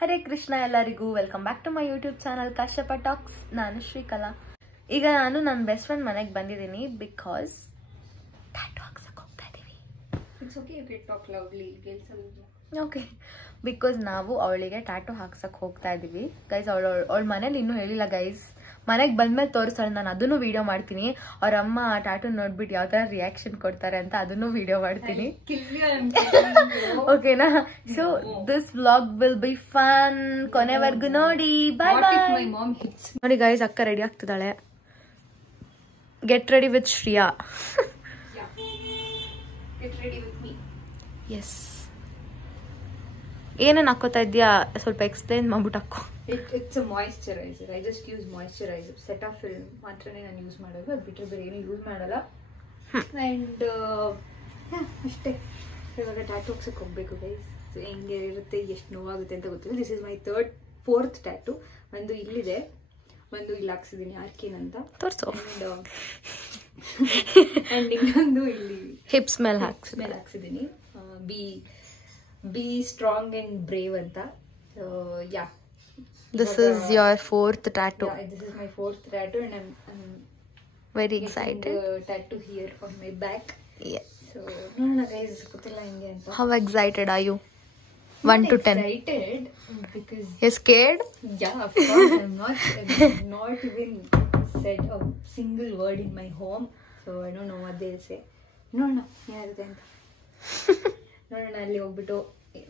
ಹರೇ ಕೃಷ್ಣ ಎಲ್ಲರಿಗೂ welcome back to my YouTube channel Kashyapa talks. ನಾನು ಶ್ರೀಕಲಾ. ಈಗ ನಾನು ನನ್ನ ಬೆಸ್ಟ್ ಫ್ರೆಂಡ್ ಮನೆಗೆ ಬಂದಿದ್ದೀನಿ ಬಿಕಾಸ್ ಟ್ಯಾಟೂ ಹಾಕ್ಸಕ್ಕೆ ಹೋಗ್ತಾ ಇದ್ದೀವಿ. ಓಕೆ, ಬಿಕಾಸ್ ನಾವು ಅವಳಿಗೆ ಟ್ಯಾಟೂ ಹಾಕ್ಸಕ್ಕೆ ಹೋಗ್ತಾ ಇದ್ದೀವಿ ಗೈಸ್. ಅವಳ ಮನೇಲಿ ಇನ್ನೂ ಹೇಳಿಲ್ಲ ಗೈಸ್. ಮನೆಗೆ ಬಂದ್ಮೇಲೆ ತೋರಿಸೋಣ, ನಾನು ಅದನ್ನು ವಿಡಿಯೋ ಮಾಡ್ತೀನಿ. ಅವ್ರ ಅಮ್ಮ ಟ್ಯಾಟೂ ನೋಡ್ಬಿಟ್ಟು ಯಾವ ಥರ ರಿಯಾಕ್ಷನ್ ಕೊಡ್ತಾರೆ ಅಂತ ಅದನ್ನು ವಿಡಿಯೋ ಮಾಡ್ತೀನಿ. ಓಕೆನಾ? So this vlog will be fun. ಕೊನೆವರೆಗೂ ನೋಡಿ. Bye bye. ನೋಡಿ ಗೈಸ್, ಅಕ್ಕ ರೆಡಿ ಆಗ್ತಿದ್ದಾಳೆ. Get ready with Shriya. Yes, ಏನೇನು ಹಾಕೋತಾ ಇದೆಯಾ ಸ್ವಲ್ಪ ಎಕ್ಸ್ಪ್ಲೇನ್ ಮಾಡ್ಬಿಟ್ಟು ಹಾಕೋ. It's a moisturizer. I just use moisturizer. Cetaphil ಮಾತ್ರನೇ ನಾನು ಯೂಸ್ ಮಾಡೋದು, ಅದು ಬಿಟ್ಟರೆ ಬೇರೆ ಏನು ಯೂಸ್ ಮಾಡಲ್ಲ. ಆ್ಯಂಡ್ ಅಷ್ಟೇ. ಇವಾಗ ಟ್ಯಾಟೂ ಹಾಕ್ಸಕ್ಕೆ ಹೋಗ್ಬೇಕು ಗೈಸ್. ಹೆಂಗೆ ಇರುತ್ತೆ, ಎಷ್ಟು ನೋವಾಗುತ್ತೆ ಅಂತ ಗೊತ್ತಿಲ್ಲ. This is my fourth tattoo. ಒಂದು ಇಲ್ಲಿದೆ, ಒಂದು ಇಲ್ಲಿ ಹಾಕ್ಸಿದ್ದೀನಿ ಆರ್ಕಿನ್ ತೋರಿಸು. ಆ್ಯಂಡ್ ಇನ್ನೊಂದು ಇಲ್ಲಿ ಹಿಪ್ಸ್ ಮೇಲೆ ಹಾಕ್ಸಿದ್ದೀನಿ. ಬಿ ಸ್ಟ್ರಾಂಗ್ ಆ್ಯಂಡ್ ಬ್ರೇವ್ ಅಂತ. So yeah, this is your fourth tattoo. Yeah, this is my fourth tattoo and I'm very excited. Tattoo here on my back. Yeah. So no guys, ಗೊತ್ತಿಲ್ಲ ಹಿಂಗೆ ಅಂತ. How excited are you? 1 to 10. Excited because you're scared? Yeah, of course. I'm not even said a single word in my home, so I don't know what they'll say. ನೋಡೋಣ ಏನಾಗುತ್ತೆ ಅಂತ. ನೋಡೋಣ, ಅಲ್ಲಿ ಹೋಗ್ಬಿಟ್ಟು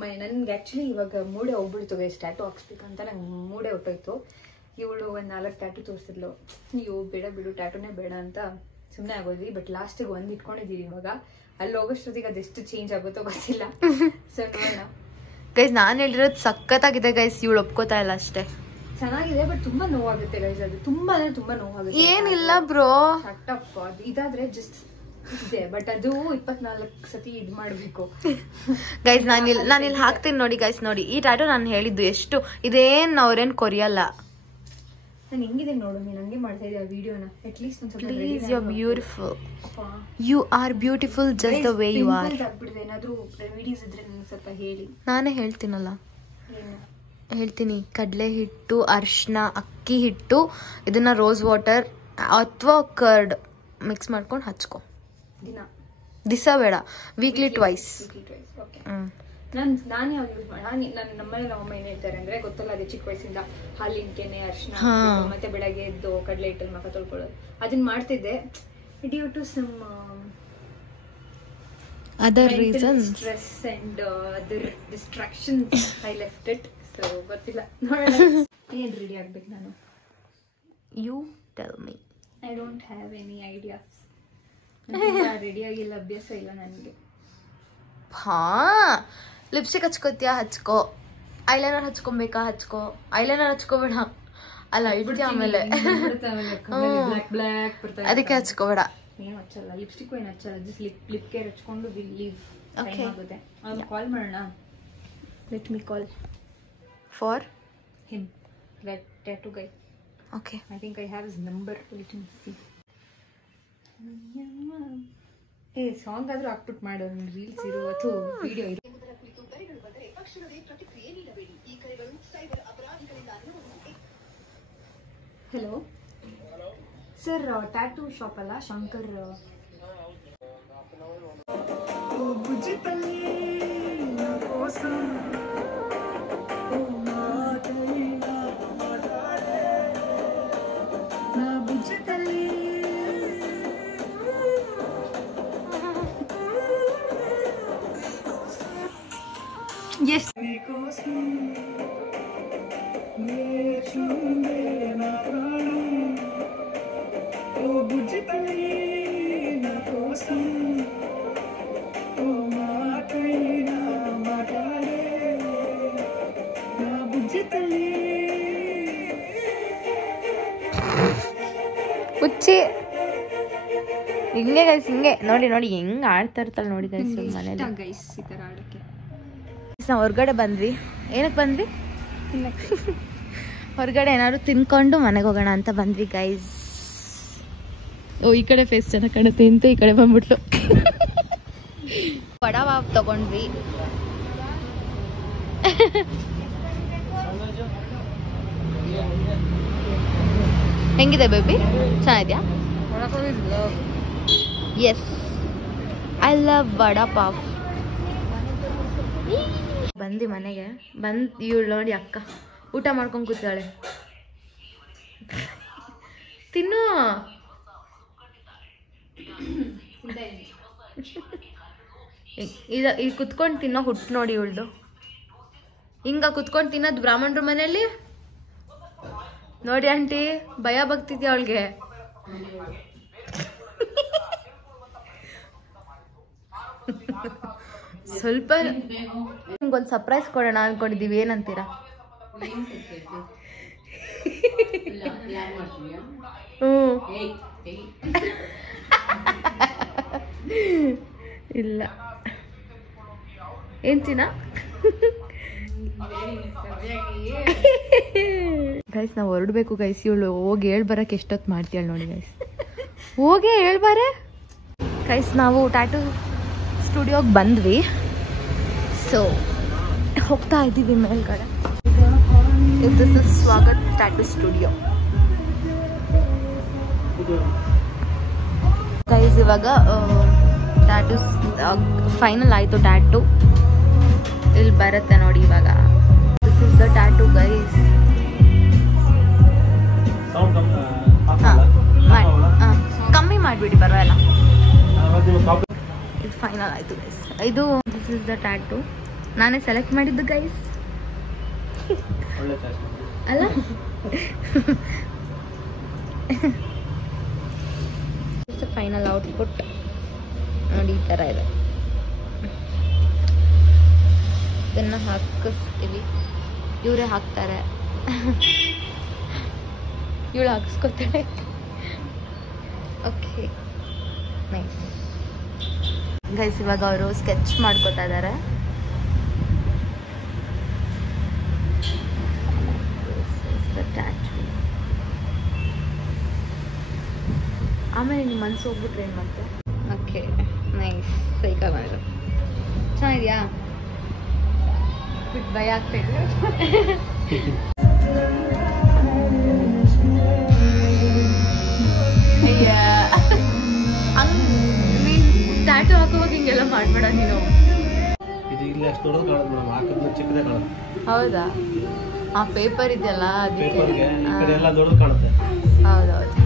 ನನ್ಗೆ ಆ್ಯಕ್ಚುಲಿ ಇವಾಗ ಮೂಡೆ ಹೋಗ್ಬಿಡ್ತು ಗೈಸ್. ಟ್ಯಾಟೂ ಹಾಕ್ಸ್ಬೇಕಂತ ನಂಗೆ ಮೂಡೆ ಹೊಟ್ಟೋಯ್ತು. ಇವಳು ಒಂದು 4 ಟ್ಯಾಟೂ ತೋರಿಸಿದ್ಲು. ನೀವು ಬೇಡ ಬಿಡು, ಟ್ಯಾಟೂನೇ ಬೇಡ ಅಂತ ಸುಮ್ಮನೆ ಆಗೋದ್ವಿ. ಬಟ್ ಲಾಸ್ಟಿಗೆ ಒಂದು ಇಟ್ಕೊಂಡಿದ್ದೀವಿ. ಇವಾಗ ಅಲ್ಲಿ ಹೋಗೋಷ್ಟೊತ್ತಿಗೆ ಅದೆಷ್ಟು ಚೇಂಜ್ ಆಗುತ್ತೋ ಗೊತ್ತಿಲ್ಲ. ಸೊ ನೋಡೋಣ ಗೈಸ್. ನಾನು ಹೇಳಿರೋದು ಸಖತ್ತಾಗಿದೆ ಗೈಸ್, ಇವಳು ಒಪ್ಕೋತಾ ಇಲ್ಲ ಅಷ್ಟೇ. ಚೆನ್ನಾಗಿದೆ, ಬಟ್ ತುಂಬಾ ನೋವಾಗುತ್ತೆ ಗೈಸ್. ಅದು ತುಂಬಾ ಅಂದ್ರೆ ತುಂಬಾ ನೋವಾಗುತ್ತೆ. ಏನಿಲ್ಲ ಬ್ರೋ, ಇದಾದ್ರೆ ಜಸ್ಟ್ ಇದೆ, ಬಟ್ ಅದು 24 ಸತಿ ಇದು ಮಾಡ್ಬೇಕು ಗೈಸ್. ನಾನಿಲ್ಲಿ ಹಾಕ್ತೀನಿ ನೋಡಿ ಗೈಸ್. ನೋಡಿ ಈ ಟ್ಯಾಟೂ ನಾನು ಹೇಳಿದ್ದು ಎಷ್ಟು ಇದೇನ್ ಅವ್ರೇನ್ ಕೊರಿಯಲ್ಲ. ನಾನು ಹೆಂಗಿದೆ ನೋಡು, ನೀನು ಹಂಗೆ ಮಾಡ್ತಾ ಇದೀಯ ವಿಡಿಯೋನ. ಅಟ್ ಲೀಸ್ಟ್ ಒಂದು ಸ್ವಲ್ಪ please, you are beautiful. You are beautiful just the way you are. ಏನಾದ್ರೂ ರೆಮಿಡೀಸ್ ಇದ್ರೆ ನನಗೆ ಸ್ವಲ್ಪ ಹೇಳಿ. ನಾನೇ ಹೇಳ್ತೀನಲ್ಲ, ಹೇಳ್ತೀನಿ. ಕಡಲೆ ಹಿಟ್ಟು, ಅರಿಶಿನ, ಅಕ್ಕಿ ಹಿಟ್ಟು, ಇದನ್ನ ರೋಸ್ ವಾಟರ್ ಅಥವಾ ಕರ್ಡ್ ಮಿಕ್ಸ್ ಮಾಡ್ಕೊಂಡು ಹಚ್ಕೊ. ದಿಸ ಬೇಡ, ವೀಕ್ಲಿ ಟ್ವೈಸ್. ನಾನು ಯಾವ್ದು ಯೂಸ್ ಮಾಡಿ, ನಮ್ಮಲ್ಲಿ ನಮ್ಮ ಏನ್ ಹೇಳ್ತಾರೆ ಅಂದ್ರೆ ಗೊತ್ತಲ್ಲ, ಅದೇ ಚಿಕ್ಕ ವಯಸ್ಸಿಂದ ಹಾಲಿನ ಕೆನೆ, ಅರಿಶಿನ, ಮತ್ತೆ ಬೆಳಗ್ಗೆ ಎದ್ದು ಕಡಲೆ ಹಿಟ್ಟಲ್ಲಿ ಮಖ ತೊಳ್ಕೊಳ್ಳೋದು, ಅದನ್ನ ಮಾಡ್ತಿದ್ದೆ. Due to some other reasons, stress and other distractions, I left it. So ಗೊತ್ತಿಲ್ಲ, ನೋಡೋಣ ಏನ್ ರೆಡಿ ಆಗ್ಬೇಕು ನಾನು. You tell me. I don't have any ideas. Ready ಆಗಿಲ್ಲ, ಅಭ್ಯಾಸ ಇಲ್ಲ ನನಗೆ. ಹಾ, ಲಿಪ್ಸ್ಟಿಕ್ ಹಚ್ಕೋತಿಯಾ ಹಚ್ಕೋ. ಐಲೈನರ್ ಹಚ್ಕೊಬೇಕಾ ಹಚ್ಕೋ. ಐಲೈನರ್ ಹಚ್ಕೋಬೇಡ, ಅಲ್ಲ ಇಡ್ತೀಯ ಆಮೇಲೆ, ಅದಕ್ಕೆ ಹಚ್ಕೋಬೇಡ. ಏನು ಹಚ್ಚಲ್ಲ, ಲಿಪ್ಸ್ಟಿಕ್ ಏನು ಹಚ್ಚಲ್ಲ, ಜಸ್ಟ್ ಲಿಪ್ ಕೇರ್ ಹಚ್ಕೊಂಡು ಲೀವ್ ಆಗುತ್ತೆ. ಅವ್ನು ಕಾಲ್ ಮಾಡೋಣ. Let me call for him, that tattoo Guy. Okay, I think I have his number. Let me C. Song ಆದ್ರೂ ಹಾಕ್ಬಿಟ್ಟು ಮಾಡೋ, ರೀಲ್ಸ್ ಇರೋ ಅಥವಾ ವಿಡಿಯೋ ಇರೋ. ಹಲೋ ಸರ್, ಟ್ಯಾಟೂ ಶಾಪ್ ಅಲ್ಲ ಶಂಕರ್? Yes. ಹುಚ್ಚಿ ಹಿಂಗೆ ಗೈಸ್, ಹಿಂಗೆ ನೋಡಿ ನೋಡಿ ಹೆಂಗ್ ಆಡ್ತಾ ಇರ್ತಾಳೆ ನೋಡಿ ಗೈಸ್ ಮನೇಲಿ. ಗೈಸ್ ಈ ತರ ಆಡಕ್ಕೆ ನಾವು ಹೊರಗಡೆ ಬಂದ್ವಿ. ಏನಕ್ಕೆ ಬಂದ್ವಿ? ಹೊರಗಡೆ ಏನಾದ್ರು ತಿನ್ಕೊಂಡು ಮನೆಗೆ ಹೋಗೋಣ ಅಂತ ಬಂದ್ವಿ ಗೈಸ್. ಓ, ಈ ಕಡೆ ಫೇಸ್ ಚೆನ್ನಾಗಿ ಕಾಣುತ್ತೆ ಅಂತ ಈ ಕಡೆ ಬಂದ್ಬಿಟ್ಲು. ವಡಾ ಪಾವ್ ತಗೊಂಡ್ವಿ. ಹೆಂಗಿದೆ ಬೇಬಿ? ಚೆನ್ನಾಗಿದ್ಯಾ? Yes, I love vada pav. ಬಂದು ಮನೆಗೆ ಇವಳು ನೋಡಿ ಅಕ್ಕ ಊಟ ಮಾಡ್ಕೊಂಡು ಕೂತಾಳೆ. ತಿನ್ನು. ಇದು ಕುತ್ಕೊಂಡು ತಿನ್ನೋ ಹುಟ್ಟು ನೋಡಿ ಇವಳ್ದು. ಹಿಂಗ ಕುತ್ಕೊಂಡು ತಿನ್ನೋದು ಬ್ರಾಹ್ಮಣರ ಮನೆಯಲ್ಲಿ ನೋಡಿ ಆಂಟಿ, ಭಯ ಬರ್ತಿದ್ಯಾ ಅವಳಿಗೆ. ಸ್ವಲ್ಪ ನಿಮ್ಗೊಂದು ಸರ್ಪ್ರೈಸ್ ಕೊಡೋಣ ಅನ್ಕೊಂಡಿದೀವಿ, ಏನಂತೀರಾ? ಇಲ್ಲ ಏನ್ ಚಿನ್ನ? ಗೈಸ್ ನಾವು ಹೊರಡ್ಬೇಕು ಗೈಸ್. ಇವಳು ಹೋಗಿ ಹೇಳ್ಬರಕ್ಕೆ ಎಷ್ಟೊತ್ತು ಮಾಡ್ತೀಯಳು ನೋಡಿ ಗೈಸ್. ಹೋಗಿ ಹೇಳ್ಬಾರೆ ಗೈಸ್. ನಾವು ಟ್ಯಾಟೂ ಸ್ಟುಡಿಯೋಗೆ ಬಂದ್ವಿ. ಸೊ ಹೋಗ್ತಾ ಇದ್ದೀವಿ ಮೇಲ್ಗಡೆ. This is Swagath tattoo studio guys. ಇವಾಗ ಟ್ಯಾಟೂ ಫೈನಲ್ ಆಯಿತು. ಟ್ಯಾಟೂ ಇಲ್ಲಿ ಬರುತ್ತೆ ನೋಡಿ ಇವಾಗ. This is the tattoo guys. ಕಮ್ಮಿ ಮಾಡಿಬಿಡಿ ಪರವಾಗಿಲ್ಲ. ಇದು ಫೈನಲ್ ಆಯಿತು ಗೈಸ್. ಇದು ದಿಸ್ ಇಸ್ ದ ಟ್ಯಾಟೂ. ನಾನೇ ಸೆಲೆಕ್ಟ್ ಮಾಡಿದ್ದು ಗೈಸ್ ಅಲ್ಲ. ಫೈನಲ್ ಔಟ್ಪುಟ್ ನೋಡಿ ಈ ಥರ ಇದೆ. ಇದನ್ನು ಹಾಕಿಸ್ತೀವಿ, ಇವರೇ ಹಾಕ್ತಾರೆ. ಇವಳು ಹಾಕಿಸ್ಕೊತಾಳೆ. Okay nice guys. ಇವಾಗ ಅವರು ಸ್ಕೆಚ್ ಮಾಡ್ಕೋತಾ ಇದ್ದಾರೆ. ಆಮೇಲೆ ನಿಮ್ಮ ಮನಸ್ಸು ಹೋಗ್ಬಿಟ್ರೆ ಏನು ಮತ್ತೆ? Okay nice. ಸೈಕ ಮಾಡು. ಚೆನ್ನಾಗಿದೆಯಾ? ಬಿಟ್ಟು ಭಯ ಆಗ್ತಾಯಿದೆ. ಅಯ್ಯ ನೀನು ಟ್ಯಾಟೂ ಹಾಕೋವಾಗ ಹಿಂಗೆಲ್ಲ ಮಾಡ್ಬೇಡ ನೀನು. ಹೌದಾ? ಆ ಪೇಪರ್ ಇದೆಯಲ್ಲ ಅದಕ್ಕೆ. ಹೌದೌದು.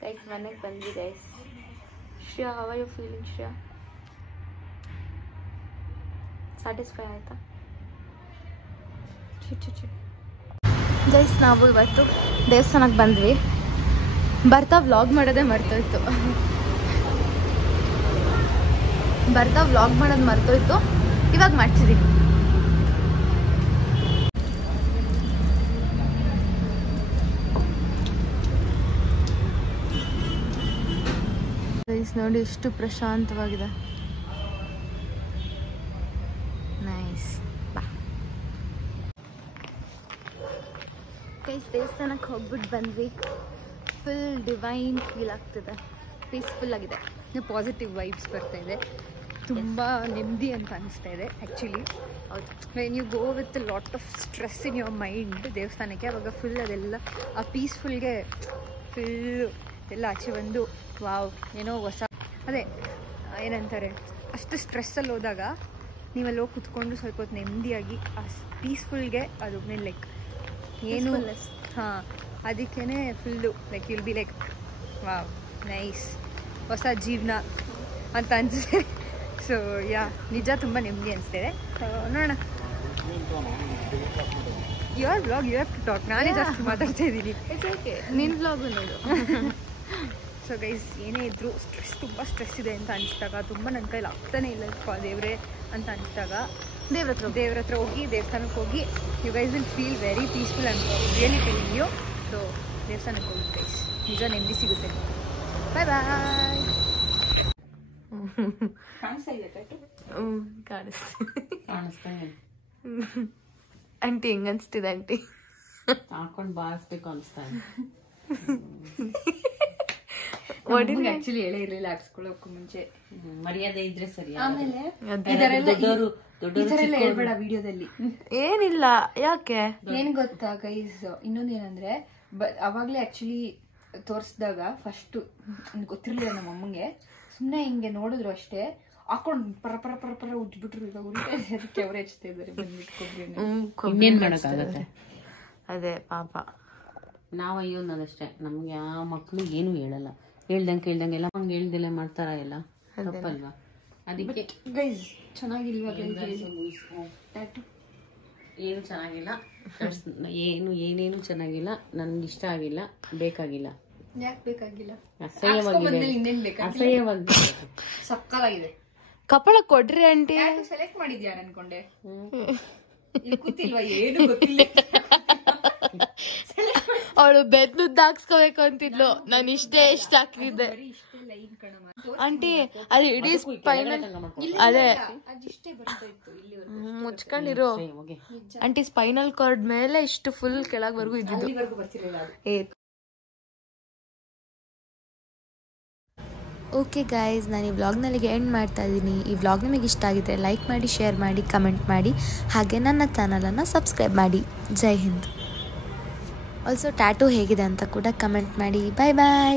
ಗೈಸ್ ಮನೆಗೆ ಬಂದ್ವಿ guys. Shreya, how are you feeling Shreya? Satisfy ಆಯ್ತಾ? ಗೈಸ್ ನಾವು ಇವತ್ತು ದೇವಸ್ಥಾನಕ್ಕೆ ಬಂದ್ವಿ. ಬರ್ತಾ ವ್ಲಾಗ್ ಮಾಡೋದೇ ಮರ್ತೋಯ್ತು. ಇವಾಗ ಮಾಡ್ತಿದ್ದೀವಿ. ಗೈಸ್ ನೋಡಿ ಎಷ್ಟು ಪ್ರಶಾಂತವಾಗಿದೆ. ನೈಸ್. ಬಾ ಗೈಸ್, ದೇವಸ್ಥಾನಕ್ಕೆ ಹೋಗ್ಬಿಟ್ಟು ಬಂದ್ವಿ. ಫುಲ್ ಡಿವೈನ್ ಫೀಲ್ ಆಗ್ತಿದೆ. ಪೀಸ್ಫುಲ್ ಆಗಿದೆ. ಪಾಸಿಟಿವ್ ವೈಬ್ಸ್ ಬರ್ತಾ ಇದೆ. ತುಂಬ ನೆಮ್ಮದಿ ಅಂತ ಅನಿಸ್ತಾ ಇದೆ ಆ್ಯಕ್ಚುಲಿ. ಹೌದು. When you go with lot of stress in your mind ದೇವಸ್ಥಾನಕ್ಕೆ, ಅವಾಗ ಫುಲ್ ಅದೆಲ್ಲ ಆ ಪೀಸ್ಫುಲ್ಗೆ ಫುಲ್ಲು ಎಲ್ಲ ಆಚೆ ಬಂದು ವಾವ್ ಏನೋ ಹೊಸ ಅದೇ ಏನಂತಾರೆ ಅಷ್ಟು ಸ್ಟ್ರೆಸ್ಸಲ್ಲಿ ಹೋದಾಗ ನೀವಲ್ಲಿ ಹೋಗಿ ಕುತ್ಕೊಂಡು ಸ್ವಲ್ಪ ಹೊತ್ತು ನೆಮ್ಮದಿಯಾಗಿ ಆ ಪೀಸ್ಫುಲ್ಗೆ ಅದು ಮೀನ್ ಲೈಕ್ ಏನು ಹಾಂ ಅದಕ್ಕೇ full like will be like wow nice ಹೊಸ ಜೀವನ ಅಂತ ಅನಿಸುತ್ತೆ. ಸೊ ಯಾ ನಿಜ ತುಂಬ ನೆಮ್ಮದಿ ಅನಿಸ್ತಿದೆ. ನೋಡೋಣ. Your blog you have to talk. ನಾನೇ ಜಾಸ್ತಿ ಮಾತಾಡ್ತಾ ಇದ್ದೀನಿ. ನಿನ್ನ ಬ್ಲಾಗು ನೋಡು. ಸೊ ಗೈಸ್ ಏನೇ ಇದ್ದರೂ ತುಂಬ ಸ್ಟ್ರೆಸ್ ಇದೆ ಅಂತ ಅನಿಸಿದಾಗ, ತುಂಬ ನನ್ನ ಕೈಲಿ ಆಗ್ತಾನೆ ಇಲ್ಲ ದೇವ್ರೆ ಅಂತ ಅನಿಸಿದಾಗ ದೇವ್ರ ಹತ್ರ ಹೋಗಿ ದೇವಸ್ಥಾನಕ್ಕೆ ಹೋಗಿ you guys will feel very peaceful and really telling you. So ದೇವಸ್ಥಾನಕ್ಕೆ ಹೋಗಿ ಗೈಸ್, ನಿಜ ನೆಮ್ಮದಿ ಸಿಗುತ್ತೆ. ಬಾಯ್ ಬಾಯ್. ಕಾಣಿಸ್ತಾ ಇದೆ ಕಾಣಿಸ್ತಾ ಇದೆ ಆಂಟಿ ಹೆಂಗ ಅನ್ಸ್ತಿದೆ ಆಂಟಿ? ಹಾಕೊಂಡು ಬಾರಿಸ್ಬೇಕು ಅನಿಸ್ತಾ ಇದೆ. ಆಕ್ಚುಲಿ ಹೇಳೇ ಇರ್ಲಿಲ್ಲ ಹಾಕ್ಸ್ಕೊಳ್ಳೋಕು ಮುಂಚೆ. ಮರ್ಯಾದೆ ಇದ್ರೆ ಸರಿ. ಆಮೇಲೆ ದೊಡ್ಡವರು ಹೇಳ್ಬೇಡ ವಿಡಿಯೋದಲ್ಲಿ. ಏನಿಲ್ಲ, ಯಾಕೆ ಏನ್ ಗೊತ್ತಾ ಗೈಸ್, ಇನ್ನೊಂದೇನಂದ್ರೆ ಅವಾಗ್ಲೇ ಆಕ್ಚುಲಿ ತೋರ್ಸಿದಾಗ ಫಸ್ಟ್ ಗೊತ್ತಿರ್ಲಿಲ್ಲ ನಮ್ಮ ಅಮ್ಮಂಗೆ. ಸುಮ್ನೆ ಹಿಂಗೆ ನೋಡಿದ್ರು ಅಷ್ಟೇ, ಹಾಕೊಂಡು ಪರ ಉಜ್ಬಿಟ್ರು. ಇವಾಗ ಅದಕ್ಕೆ ಅವ್ರು ಹೆಚ್ಚುತ್ತಾ ಇದ್ದಾರೆ ಬಂದ್ಬಿಟ್ಟು ಇನ್ನೇನ್ ಮಾಡಕ್ಕಾಗತ್ತೆ. ಅದೇ ಪಾಪ ನಾವು ಅಯ್ಯೋ ಅನ್ನೋದಷ್ಟೇ. ನಮ್ಗೆ ಆ ಮಕ್ಳು ಏನು ಹೇಳಲ್ಲ, ಕೇಳ್ದಂಗೆಲ್ಲ ಹಂಗೆ ಹೇಳ್ದೆಲ್ಲ ಮಾಡ್ತಾರ ಎಲ್ಲ ತಪ್ಪಲ್ವಾ? ಅದಕ್ಕೆ ಗೈಸ್ ಚೆನ್ನಾಗಿಲ್ವಾ? ಏನು ಚೆನ್ನಾಗಿಲ್ಲ, ಏನೇನು ಚೆನ್ನಾಗಿಲ್ಲ, ನನ್ಗೆ ಇಷ್ಟ ಆಗಿಲ್ಲ, ಬೇಕಾಗಿಲ್ಲ. ಯಾಕೆ ಬೇಕಾಗಿಲ್ಲ? ಅಸಹ್ಯವಾಗಿ ಸಕ್ಕತ್ತಾಗಿದೆ. ಕಪಳ ಕೊಡ್ರಿ ಆಂಟಿ. ಸೆಲೆಕ್ಟ್ ಮಾಡಿದ್ಯಾ ಅನ್ಕೊಂಡೆ. ಕೂತಿಲ್ವಾ? ಏನು ಗೊತ್ತಿಲ್ಲ. ಅವಳು ಬೆದ್ನುದ್ದ ಹಾಕ್ಸ್ಕೋಬೇಕು ಅಂತಿದ್ಲು, ನಾನು ಇಷ್ಟ ಹಾಕಿದ್ದೆ ಆಂಟಿ. ಅದು ಇಡೀ ಸ್ಪೈನಲ್, ಅದೇ ಮುಚ್ಕೊಂಡಿರು ಆಂಟಿ. ಸ್ಪೈನಲ್ ಕಾರ್ಡ್ ಮೇಲೆ ಇಷ್ಟು ಫುಲ್ ಕೆಳಗ್ವರೆಗೂ ಇದ್ದಿದ್ದು. ಓಕೆ ಗಾಯ್ಸ್, ನಾನು ಈ ವ್ಲಾಗ್ನಲ್ಲಿಗೆ ಎಂಡ್ ಮಾಡ್ತಾ ಇದ್ದೀನಿ. ಈ ವ್ಲಾಗ್ ನಿಮಗೆ ಇಷ್ಟ ಆಗಿದ್ರೆ ಲೈಕ್ ಮಾಡಿ, ಶೇರ್ ಮಾಡಿ, ಕಮೆಂಟ್ ಮಾಡಿ, ಹಾಗೆ ನನ್ನ ಚಾನಲನ್ನು ಸಬ್ಸ್ಕ್ರೈಬ್ ಮಾಡಿ. ಜೈ ಹಿಂದ್. ಆಲ್ಸೋ ಟ್ಯಾಟೂ ಹೇಗಿದೆ ಅಂತ ಕೂಡ ಕಮೆಂಟ್ ಮಾಡಿ. ಬಾಯ್ ಬಾಯ್.